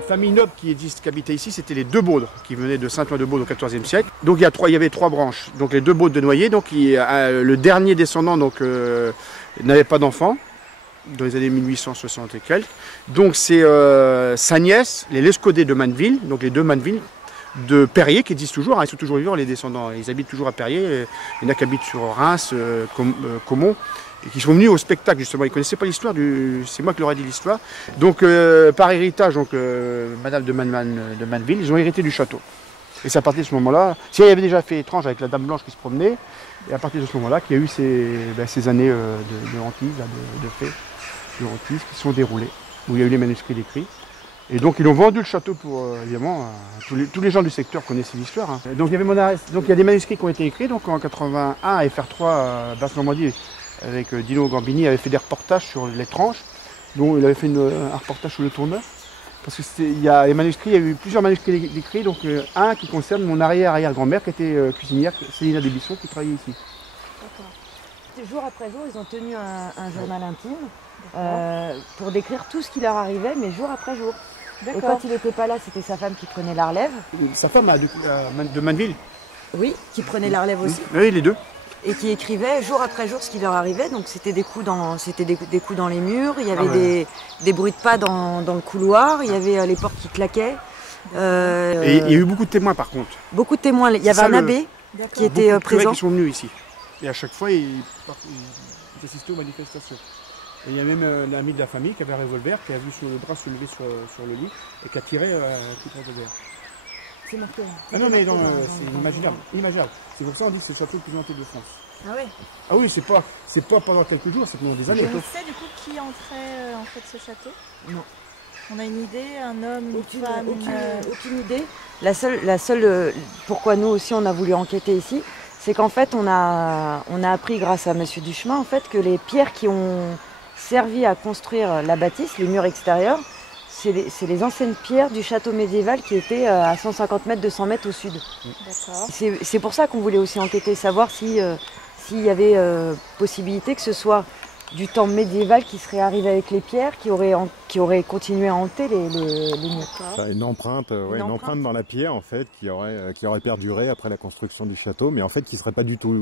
La famille noble qui habitait ici, c'était les deux Baudres, qui venaient de Saint-Ouen-de-Baude au XIVe siècle. Donc il y avait trois branches. Donc les deux Baudres de Noyer, donc le dernier descendant n'avait pas d'enfant, dans les années 1860 et quelques. Donc c'est sa nièce, les Lescaudé de Manneville, donc les deux Manneville, de Perrier qui existent toujours, hein, ils sont toujours vivants les descendants, ils habitent toujours à Perrier, il y en a qui habitent sur Reims, Caumont, et qui sont venus au spectacle justement, ils ne connaissaient pas l'histoire, c'est moi qui leur ai dit l'histoire. Donc par héritage, Madame de Manneville, ils ont hérité du château. Et c'est à partir de ce moment-là, si elle avait déjà fait étrange avec la Dame Blanche qui se promenait, et à partir de ce moment-là qu'il y a eu ces années de hantise, de fées, de hantise qui se sont déroulées, où il y a eu les manuscrits décrits. Et donc ils ont vendu le château pour, évidemment, tous les gens du secteur connaissaient l'histoire. Hein. Donc il y a des manuscrits qui ont été écrits, donc en 81 à FR3, Basse-Normandie, avec Dino Gambini, avait fait des reportages sur les tranches, dont il avait fait un reportage sur le tourneur. Parce que il y a eu plusieurs manuscrits décrits, donc un qui concerne mon arrière-arrière-grand-mère qui était cuisinière, Célina Desbissons, qui travaillait ici. D'accord. Jour après jour, ils ont tenu un journal intime pour décrire tout ce qui leur arrivait, mais jour après jour. Et quand il n'était pas là, c'était sa femme qui prenait la relève. Sa femme de Manneville. Oui, qui prenait la relève aussi. Oui, les deux. Et qui écrivait jour après jour ce qui leur arrivait. Donc c'était des coups dans les murs, il y avait des bruits de pas dans le couloir, il y avait les portes qui claquaient. Et il y a eu beaucoup de témoins par contre. Beaucoup de témoins. Il y avait un abbé qui était présent. Qui sont venus ici. Et à chaque fois, ils assistaient aux manifestations. Et il y a même un ami de la famille qui avait un revolver, qui a vu le bras se lever sur le lit et qui a tiré un coup de revolver. C'est marqué. Ah non, mais c'est inimaginable. C'est pour ça qu'on dit que c'est le château le plus hanté de France. Ah ouais. Ah oui, c'est pas pendant quelques jours, c'est pendant des années. On sait du coup qui entrait en fait ce château? Non. On a une idée, un homme, une femme, aucune idée. La seule pourquoi nous aussi on a voulu enquêter ici, c'est qu'en fait on a appris grâce à Monsieur Duchemin en fait que les pierres qui ont servi à construire la bâtisse, les murs extérieurs, c'est les anciennes pierres du château médiéval qui étaient à 150 mètres, 200 mètres au sud. D'accord. C'est pour ça qu'on voulait aussi enquêter, savoir s'il y avait possibilité que ce soit du temps médiéval qui serait arrivé avec les pierres, qui aurait continué à hanter les murs. Une empreinte dans la pierre en fait, qui aurait perduré après la construction du château, mais en fait qui ne serait pas du tout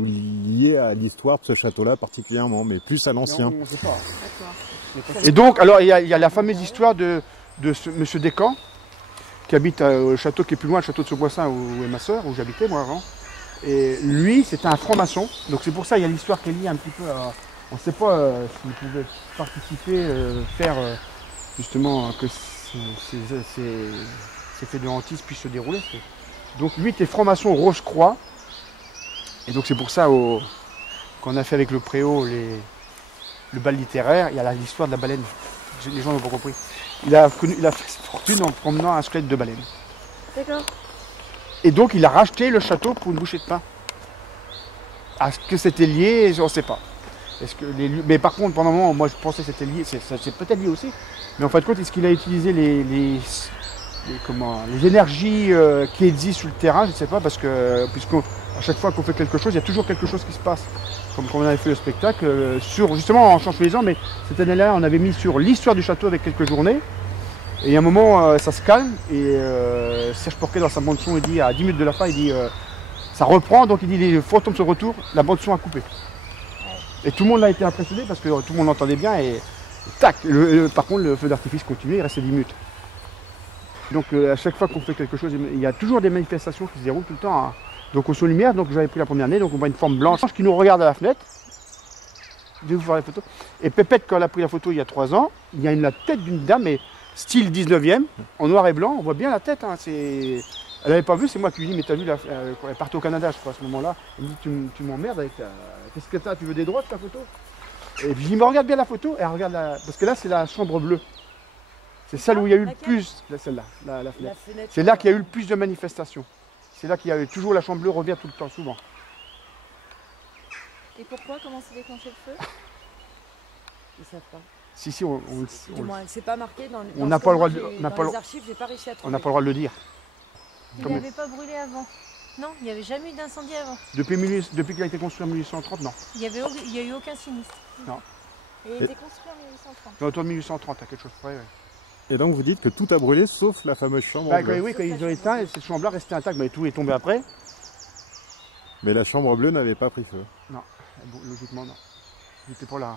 liée à l'histoire de ce château-là particulièrement, mais plus à l'ancien. Et donc, alors il y a la fameuse histoire de Monsieur Descamps, qui habite au château qui est plus loin, le château de Sauboissin, où est ma soeur, où j'habitais moi avant. Et lui, c'était un franc-maçon, donc c'est pour ça qu'il y a l'histoire qui est liée un petit peu à... On ne sait pas s'il pouvait participer, faire justement que ces faits de hantise puissent se dérouler. Donc lui était franc-maçon Rose-Croix. Et donc c'est pour ça qu'on a fait avec le préau le bal littéraire. Il y a l'histoire de la baleine. Les gens n'ont pas compris. Il a fait sa fortune en promenant un squelette de baleine. D'accord. Et donc il a racheté le château pour une bouchée de pain. Est-ce que c'était lié? On ne sait pas. Mais par contre, pendant un moment, moi je pensais que c'était lié, c'est peut-être lié aussi, mais en fin de compte, est-ce qu'il a utilisé les énergies qui existent sur le terrain? Je ne sais pas, parce que à chaque fois qu'on fait quelque chose, il y a toujours quelque chose qui se passe. Comme quand on avait fait le spectacle, justement en changeant les ans, mais cette année-là, on avait mis sur l'histoire du château avec quelques journées, et à un moment, ça se calme, et Serge Porquet, dans sa bande-son, il dit, à 10 minutes de la fin, il dit, ça reprend, donc il dit, les fantômes se retournent, la bande-son a coupé. Et tout le monde a été impressionné parce que tout le monde l'entendait bien et tac, par contre le feu d'artifice continuait, il restait 10 minutes. Donc à chaque fois qu'on fait quelque chose, il y a toujours des manifestations qui se déroulent tout le temps. Hein. Donc au son lumière, donc j'avais pris la première année, donc on voit une forme blanche qui nous regarde à la fenêtre. Je vais vous faire la photo. Et Pépette, quand elle a pris la photo il y a 3 ans, il y a la tête d'une dame, mais style 19e, en noir et blanc, on voit bien la tête. Hein, elle n'avait pas vu, c'est moi qui lui dis, mais t'as vu, quand elle partait au Canada, je crois, à ce moment-là, elle me dit, tu m'emmerdes avec ta... Qu'est-ce que t'as? Tu veux des droits de ta photo? Et puis il me regarde bien la photo, et elle regarde parce que là, c'est la chambre bleue. C'est celle où il y a eu le plus, celle-là, la fenêtre. C'est là qu'il y a eu le plus de manifestations. C'est là qu'il y a eu toujours la chambre bleue revient tout le temps, souvent. Et pourquoi? Comment s'est déclenché le feu? Ils savent pas. Si, c'est pas marqué dans on n'a pas le droit les archives, j'ai pas réussi à trouver. On n'a pas le droit de le dire. Il n'avait pas brûlé avant? Non, il n'y avait jamais eu d'incendie avant. Depuis qu'il a été construit en 1830, non. Il n'y a eu aucun sinistre? Non. Et il a été construit en 1830? Autour de 1830, à quelque chose près, ouais. Et donc vous dites que tout a brûlé sauf la fameuse chambre Bah, bleue. oui, quand ils ont éteint, cette chambre-là restait intacte, mais tout est tombé après. Mais la chambre bleue n'avait pas pris feu. Non, bon, logiquement non. Il était pas là.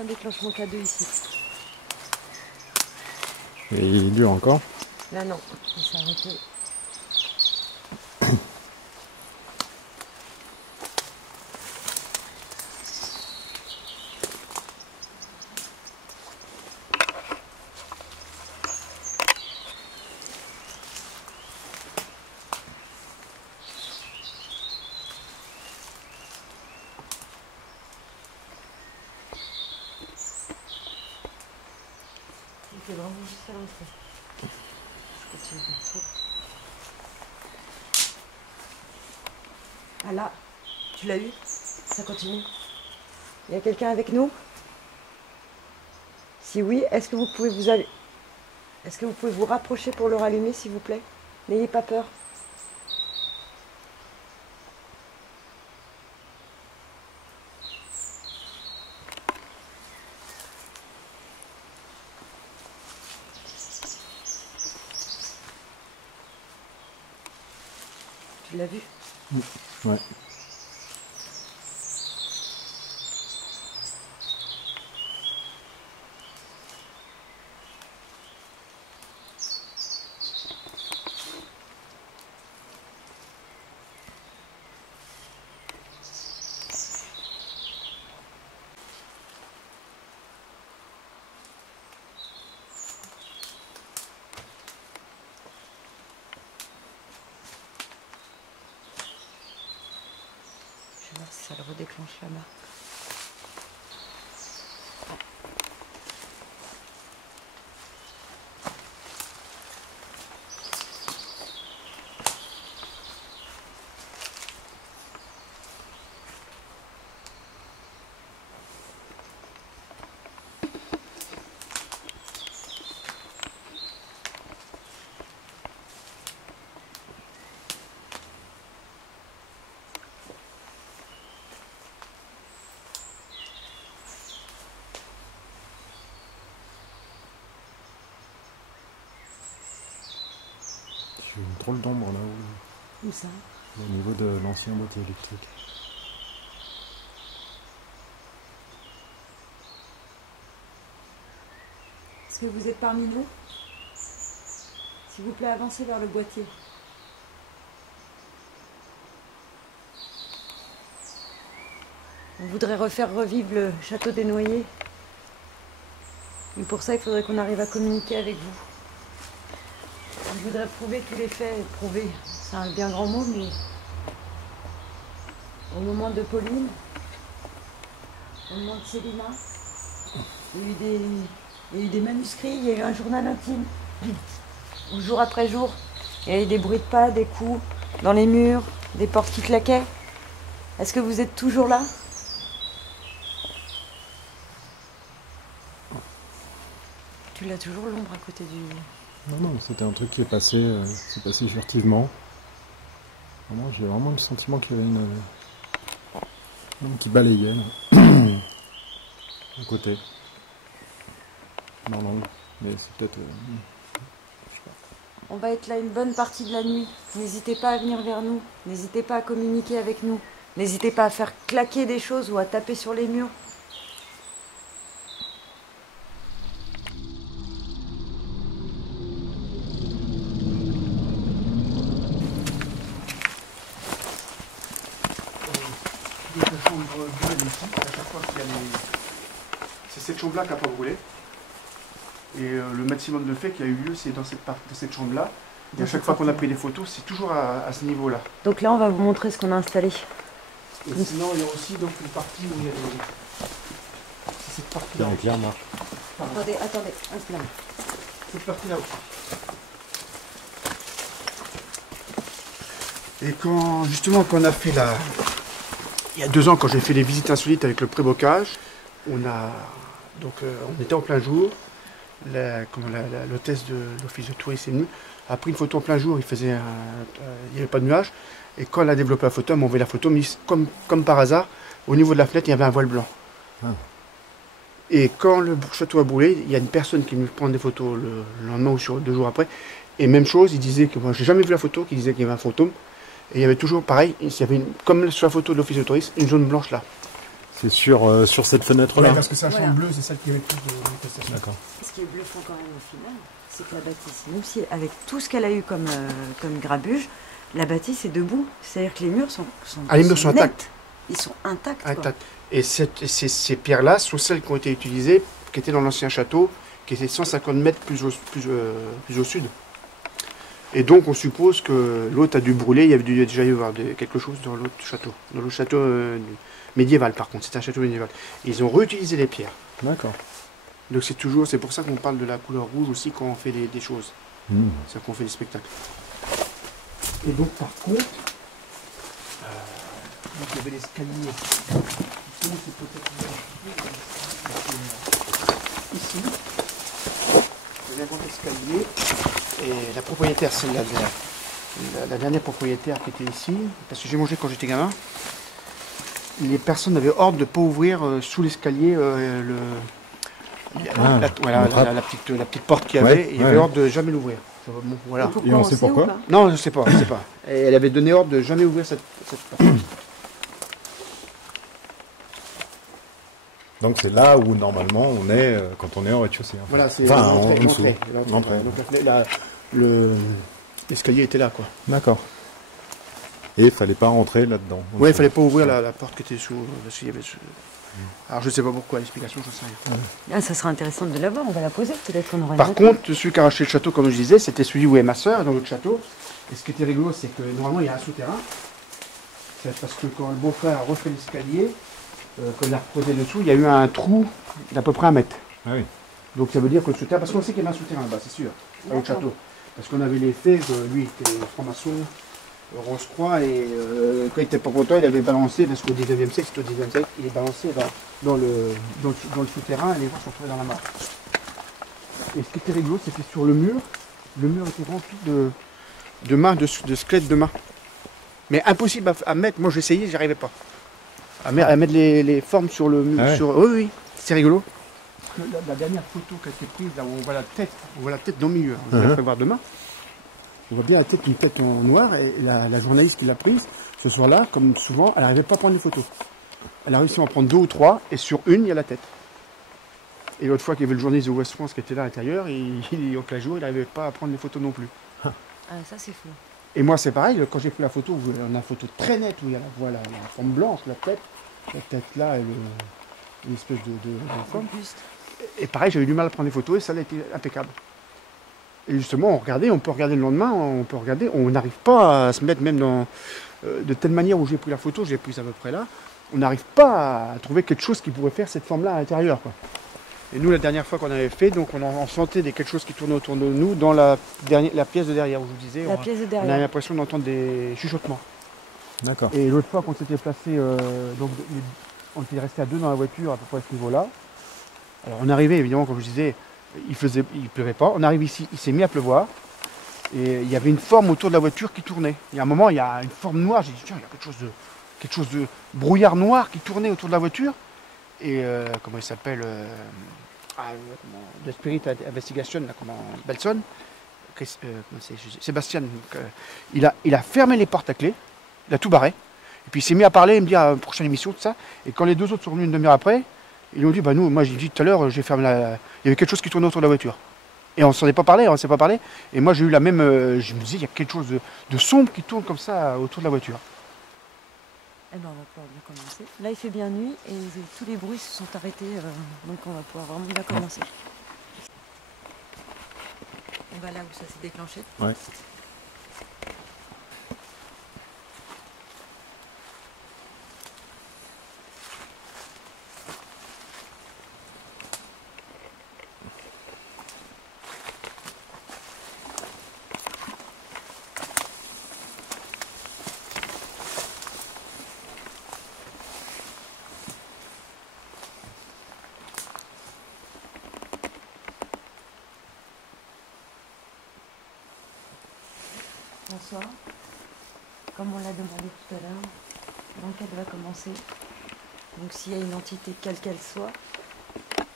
Un déclenchement K2 ici. Et il dure encore. Là non, il s'est arrêté. C'est vraiment juste à l'entrée. Je continue de trop. Ah là, tu l'as eu? Ça continue. Il y a quelqu'un avec nous? Si oui, est-ce que vous pouvez est-ce que vous pouvez vous rapprocher pour le rallumer, s'il vous plaît? N'ayez pas peur. Tu l'as vu? Ouais. Je vais voir si ça le redéclenche là-bas. J'ai une drôle d'ombre là-haut, Où ça? au niveau de l'ancien boîtier électrique. Est-ce que vous êtes parmi nous? S'il vous plaît, avancez vers le boîtier. On voudrait refaire revivre le château des Noyers. Mais pour ça, il faudrait qu'on arrive à communiquer avec vous. Je voudrais prouver tous les faits. Prouver, c'est un bien grand mot, mais au moment de Pauline, au moment de Célina, il y a eu des manuscrits, il y a eu un journal intime. Jour après jour, il y a eu des bruits de pas, des coups dans les murs, des portes qui claquaient. Est-ce que vous êtes toujours là? Tu l'as toujours, l'ombre à côté du... Non, non, c'était un truc qui est passé furtivement. Vraiment, j'ai vraiment le sentiment qu'il y avait une ombre qui balayait là. À côté. Dans l'angle. Mais c'est peut-être... je sais pas. On va être là une bonne partie de la nuit. N'hésitez pas à venir vers nous. N'hésitez pas à communiquer avec nous. N'hésitez pas à faire claquer des choses ou à taper sur les murs. C'est cette chambre-là qui n'a pas brûlé. Et le maximum de faits qui a eu lieu, c'est dans cette chambre-là. Et à chaque fois qu'on a pris des photos, c'est toujours à ce niveau-là. Donc là, on va vous montrer ce qu'on a installé. Et sinon, il y a aussi donc, une partie où il y a des... C'est cette partie-là. Bien clair, marche. Attendez, un plan. Cette partie-là aussi. Et quand, justement, quand on a fait la... Il y a 2 ans, quand j'ai fait les visites insolites avec le pré-bocage, on était en plein jour. L'hôtesse de l'office de tourisme est venue, a pris une photo en plein jour, il n'y avait pas de nuages. Et quand elle a développé la photo, elle m'a envoyé la photo, mais comme par hasard, au niveau de la fenêtre, il y avait un voile blanc. Ah. Et quand le château a brûlé, il y a une personne qui me prend des photos le lendemain ou sur 2 jours après. Et même chose, il disait que moi, j'ai jamais vu la photo, qu'il disait qu'il y avait un fantôme. Et il y avait toujours, pareil, il y avait comme sur la photo de l'office de tourisme, une zone blanche là. C'est sur cette fenêtre-là. Parce que c'est la chambre Voilà. bleue, c'est celle qui avait le plus de manifestations. D'accord. Ce qui est bluffant quand même au final, c'est que la bâtisse, même si avec tout ce qu'elle a eu comme grabuge, la bâtisse est debout. C'est-à-dire que les murs sont Ah, les murs sont nets. intacts. Ils sont intacts. quoi. Intacts. Et ces pierres-là sont celles qui ont été utilisées, qui étaient dans l'ancien château, qui étaient 150 mètres plus au sud. Et donc on suppose que l'autre a dû brûler, il y avait dû déjà y avoir quelque chose dans l'autre château. Dans l'autre château médiéval par contre, c'était un château médiéval. Et ils ont réutilisé les pierres. D'accord. Donc c'est pour ça qu'on parle de la couleur rouge aussi quand on fait des choses. C'est qu'on fait des spectacles. Et donc par contre, il y avait l'escalier. Ici, il y avait un grand escalier. Et la propriétaire, c'est la dernière propriétaire qui était ici, parce que j'ai mangé quand j'étais gamin, les personnes avaient ordre de ne pas ouvrir sous l'escalier la petite porte qu'il y avait, et il y avait ordre de jamais l'ouvrir. Bon, voilà. Pourquoi, Et on sait ou pourquoi pas Non, je ne sais pas, Et elle avait donné ordre de jamais ouvrir cette porte. Donc c'est là où normalement on est quand on est en rez-de-chaussée. En fait. Voilà, c'est enfin, en dessous. l'entrée. Donc l'escalier était là, quoi. D'accord. Et il fallait pas rentrer là-dedans. Oui, il fallait pas ouvrir la porte qui était sous. Parce qu'il y avait Alors je sais pas pourquoi, l'explication, je sais rien. Ah, ça sera intéressant de l'avoir, on va la poser, peut-être qu'on aura Par une contre, celui qui a racheté le château, comme je disais, c'était celui où est ma soeur, dans l'autre château. Et ce qui était rigolo, c'est que normalement il y a un souterrain. C'est parce que quand le beau-frère a refait l'escalier, quand il a reposé dessous, il y a eu un trou d'à peu près 1 mètre. Ah oui. Donc ça veut dire que le souterrain, parce qu'on sait qu'il y avait un souterrain là-bas, c'est sûr, dans l'autre château. Parce qu'on avait les faits que lui était franc-maçon, Rose-Croix, et quand il n'était pas content, il avait balancé, parce qu'au 19e siècle, c'était au 19e siècle, il est balancé dans le souterrain, et les gens sont retrouvés dans la mare. Et ce qui était rigolo, c'est que sur le mur était rempli de mains, de squelettes de mains. Mais impossible à mettre, moi j'essayais, j'y arrivais pas. À mettre les formes sur le mur. Ah ouais. Oui, oui, c'est rigolo. La dernière photo qui a été prise, là où on voit la tête dans le milieu, on va la voir demain. On voit bien une tête en noir, et la journaliste qui l'a prise, ce soir-là, comme souvent, elle n'arrivait pas à prendre les photos. Elle a réussi à en prendre 2 ou 3, et sur une, il y a la tête. Et l'autre fois qu'il y avait le journaliste de West France qui était là à l'intérieur, en plein jour, il n'arrivait pas à prendre les photos non plus. Ah, ça c'est fou. Et moi c'est pareil, quand j'ai pris la photo, on a une photo très nette où il y a la forme blanche, la tête là, et une espèce de forme. Et pareil, j'avais du mal à prendre des photos, et ça a été impeccable. Et justement, on peut regarder le lendemain, on n'arrive pas à se mettre même de telle manière où j'ai pris la photo, j'ai prise à peu près là, on n'arrive pas à trouver quelque chose qui pourrait faire cette forme-là à l'intérieur, quoi. Et nous, la dernière fois qu'on avait fait, donc on sentait quelque chose qui tournait autour de nous dans la pièce de derrière, où je vous disais, La pièce de on derrière. avait l'impression d'entendre des chuchotements. D'accord. Et l'autre fois qu'on s'était placé, donc on était resté à 2 dans la voiture à peu près à ce niveau-là. Alors on arrivait évidemment, comme je disais, il pleuvait pas. On arrive ici, il s'est mis à pleuvoir. Et il y avait une forme autour de la voiture qui tournait. Et à un moment, il y a une forme noire. J'ai dit, tiens, il y a quelque chose de brouillard noir qui tournait autour de la voiture. Et comment il s'appelle The Spirit Investigation, là, Belson, Sébastien, il a fermé les portes à clé, il a tout barré. Et puis il s'est mis à parler, il me dit à la prochaine émission, tout ça. Et quand les 2 autres sont venus une demi-heure après, ils ont dit, bah nous, moi j'ai dit tout à l'heure, j'ai fermé il y avait quelque chose qui tournait autour de la voiture. Et on s'en est pas parlé, on s'est pas parlé. Et moi j'ai eu la même, je me disais, il y a quelque chose de sombre qui tourne comme ça autour de la voiture. Eh ben, on va pouvoir bien commencer. Là, il fait bien nuit et tous les bruits se sont arrêtés, donc on va pouvoir vraiment bien commencer. On va là où ça s'est déclenché. Ouais. Bonsoir. comme on l'a demandé tout à l'heure, l'enquête va commencer. Donc s'il y a une entité quelle qu'elle soit,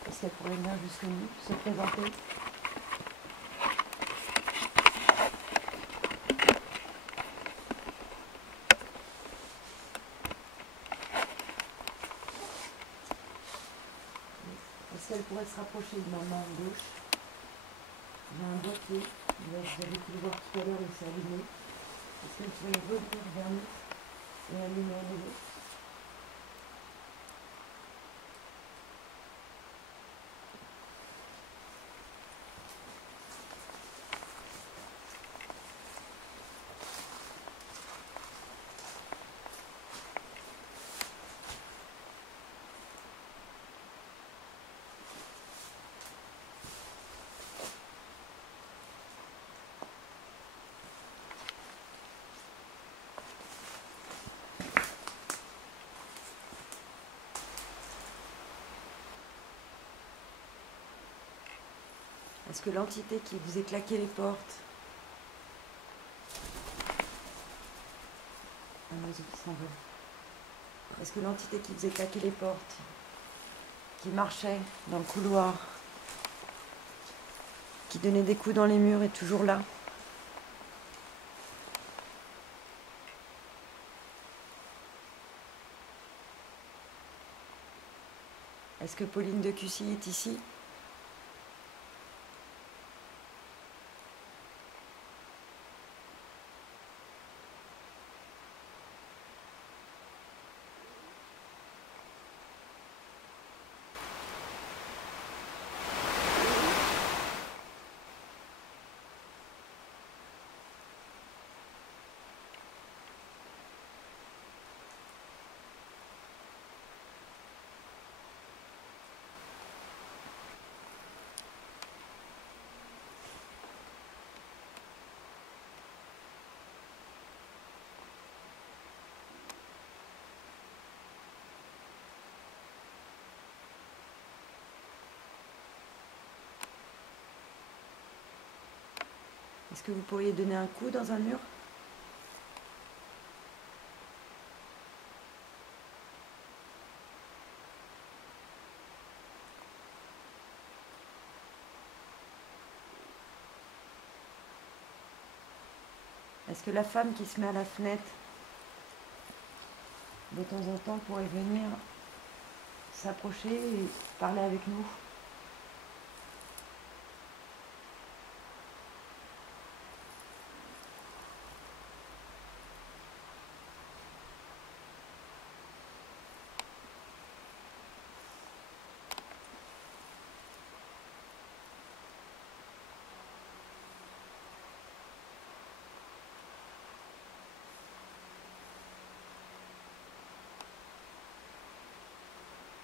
est-ce qu'elle pourrait venir jusque nous, se présenter? Est-ce qu'elle pourrait se rapprocher de ma main gauche? J'ai un boîtier, vous avez pu le voir tout à l'heure, il s'est allumé. Est-ce qu'elle pourrait revenir vers nous et allumer à nouveau? Est-ce que l'entité qui vous a claqué les portes, un oiseau qui s'envole, est-ce que l'entité qui vous a claqué les portes, qui marchait dans le couloir, qui donnait des coups dans les murs est toujours là? Est-ce que Pauline de Cussy est ici? Est-ce que vous pourriez donner un coup dans un mur? Est-ce que la femme qui se met à la fenêtre, de temps en temps, pourrait venir s'approcher et parler avec nous?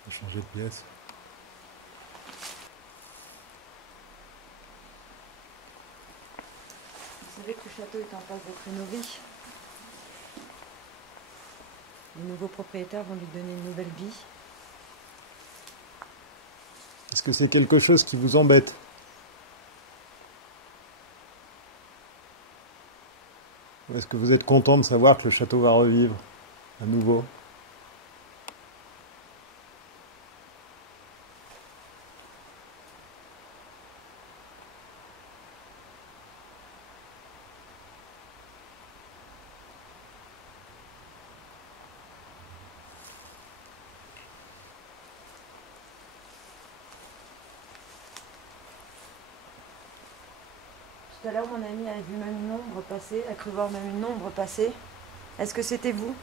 On va changer de pièce. Vous savez que le château est en passe d'être rénové. Les nouveaux propriétaires vont lui donner une nouvelle vie. Est-ce que c'est quelque chose qui vous embête? Ou est-ce que vous êtes content de savoir que le château va revivre à nouveau? Tout à l'heure, mon ami a vu même une ombre passer, a cru voir même une ombre passer. Est-ce que c'était vous?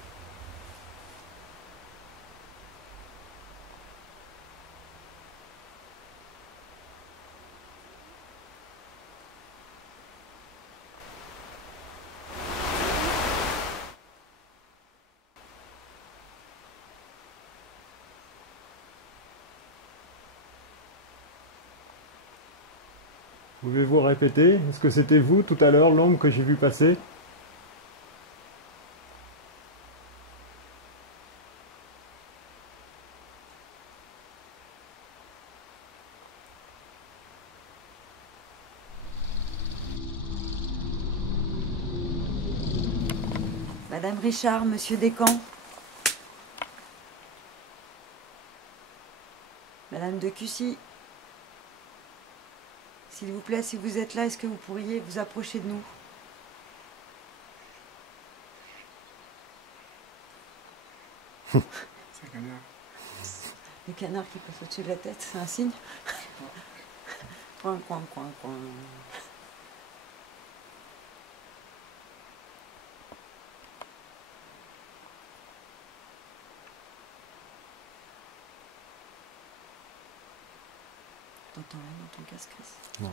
Pouvez-vous répéter? Est-ce que c'était vous tout à l'heure, l'ombre que j'ai vu passer? Madame Richard, Monsieur Descamps. Madame de Cussy. S'il vous plaît, si vous êtes là, est-ce que vous pourriez vous approcher de nous? C'est un canard. Le canard qui passe au-dessus de la tête, c'est un signe? Coin, coin, coin, coin. T'entends rien dans ton casque, Chris? Non.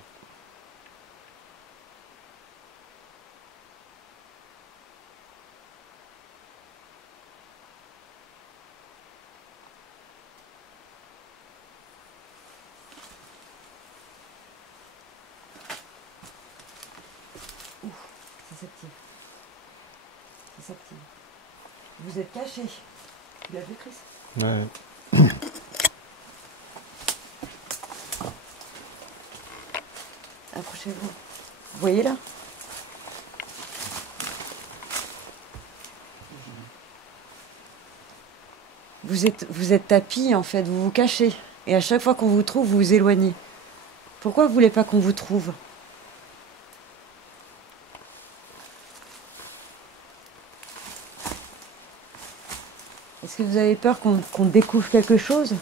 Ça s'active. Ça s'active. Vous êtes caché. Tu l'as vu, Chris? Ouais. Approchez-vous. Vous voyez là? Vous êtes tapis en fait, vous vous cachez. Et à chaque fois qu'on vous trouve, vous vous éloignez. Pourquoi vous voulez pas qu'on vous trouve? Est-ce que vous avez peur qu'on découvre quelque chose?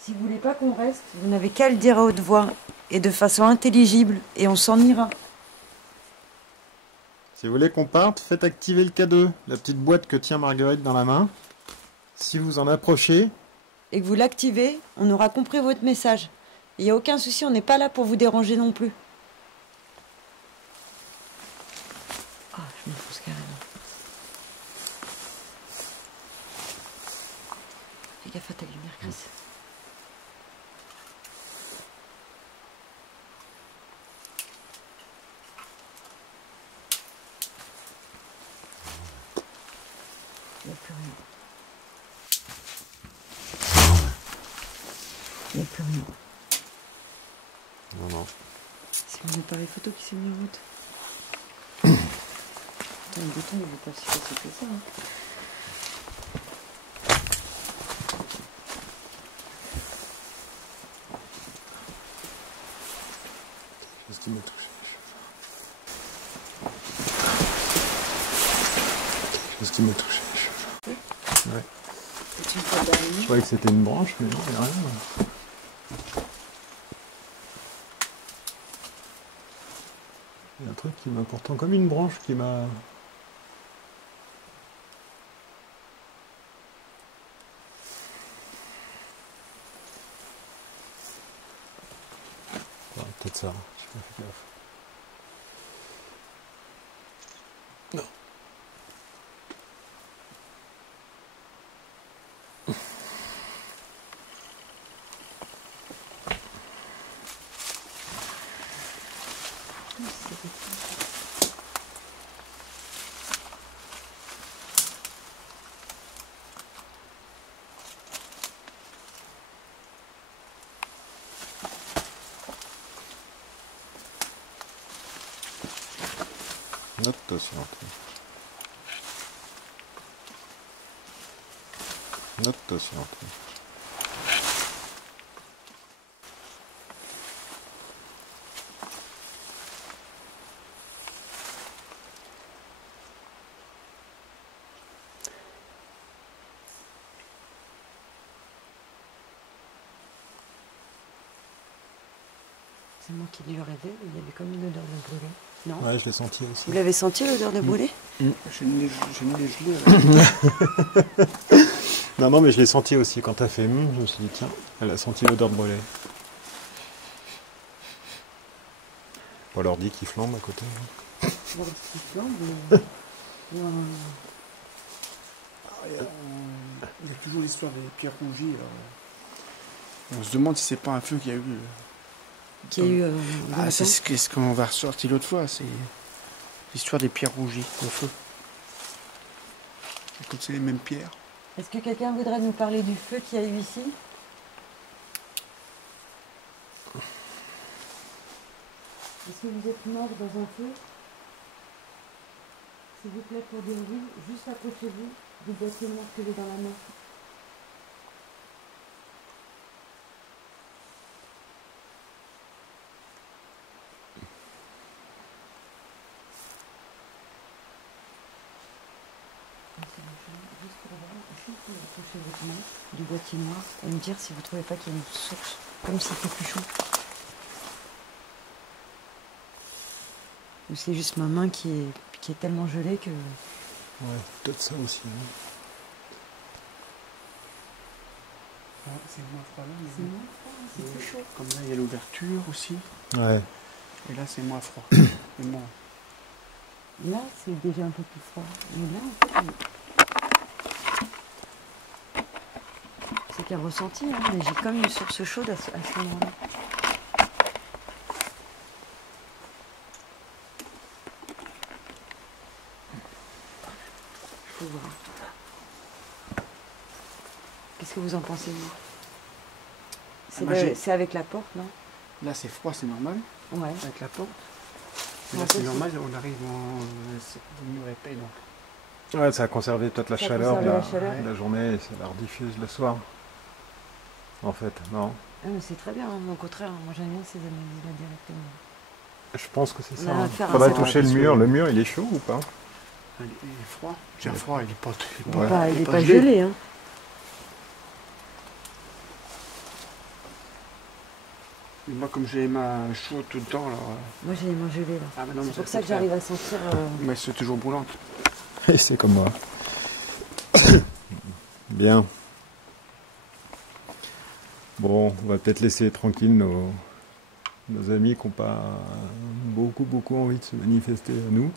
Si vous voulez pas qu'on reste, vous n'avez qu'à le dire à haute voix et de façon intelligible et on s'en ira. Si vous voulez qu'on parte, faites activer le K2, la petite boîte que tient Marguerite dans la main. Si vous en approchez... Et que vous l'activez, on aura compris votre message. Il n'y a aucun souci, on n'est pas là pour vous déranger non plus. Ah, je me fous carrément. Fais gaffe à ta lumière, Chris. Il n'y a plus rien. Il n'y a plus rien. Non, non. C'est mon appareil photo qui s'est mis en route. Attends, le bouton, il ne veut pas si facile que ça. Hein. Qu'est-ce qui m'a touché les cheveux? Qu'est-ce qui m'a touché les cheveux? Ouais. C'est une fois d'araignée. Je croyais que c'était une branche, mais non, il n'y a rien. Il y a un truc qui m'a pourtant comme une branche qui m'a... Ouais, peut-être ça, j'ai pas fait gaffe. Non. Note sur l'entrée. Note sur l'entrée. C'est moi qui l'ai rêvé, il y avait comme une odeur de brûlé. Non? Ouais, je l'ai senti aussi. Vous l'avez senti l'odeur de brûlé? J'ai une gelée. Non, non, mais je l'ai senti aussi. Quand t'as fait je me suis dit, tiens, elle a senti l'odeur de brûlé. Pas l'ordi qui flambe à côté. L'ordi qui flambe, mais... Il y a toujours l'histoire des pierres rougies. On se demande si c'est pas un feu qu'il y a eu. Qu'il y a eu... c'est ce qu'on va ressortir l'autre fois, c'est l'histoire des pierres rougies au feu. Écoute, c'est les mêmes pierres. Est-ce que quelqu'un voudrait nous parler du feu qu'il y a eu ici? si vous êtes mort dans un feu, s'il vous plaît, pour dire oui, juste approchez-vous du boîtier noir que j'ai dans la main. Juste pour voir, juste approcher votre main du boîtier noir et me dire si vous ne trouvez pas qu'il y a une source, comme si c'était plus chaud. Ou c'est juste ma main qui est tellement gelée que... Ouais, peut-être ça aussi. Hein. Ouais, c'est moins froid là. C'est moins froid, c'est plus chaud. Comme là, il y a l'ouverture aussi. Ouais. Et là, c'est moins froid. Et moins. Là, c'est déjà un peu plus froid. Mais là, en fait, c'est qu'il y a ressenti, hein, mais j'ai comme une source chaude à ce moment-là. Faut voir. Qu'est-ce que vous en pensez, vous? C'est avec la porte, non? Là, c'est froid, c'est normal. Ouais. Avec la porte. Et En là, fait, c'est normal, on arrive en mur épais, donc. Ouais, ça a conservé peut-être la Ça a chaleur de conservé la chaleur. de la journée et ça la rediffuse le soir. En fait, non. Ah, mais c'est très bien, hein. Au contraire, moi j'aime bien ces analyses-là directement. Je pense que c'est On ça. a Hein. affaire à Faudrait ça. toucher le mur. Le mur, il est chaud ou pas? Il est froid. C'est froid, il est pas. Ouais. Il est pas gelé, hein. Et moi, comme j'ai les mains chaudes tout le temps, alors. Moi j'ai les mains gelées là. Ah, bah non, mais C'est pour faut ça que faire. j'arrive à sentir. Mais c'est toujours brûlante. Et c'est comme moi. Bien. Bon, on va peut-être laisser tranquille nos amis qui n'ont pas beaucoup envie de se manifester à nous.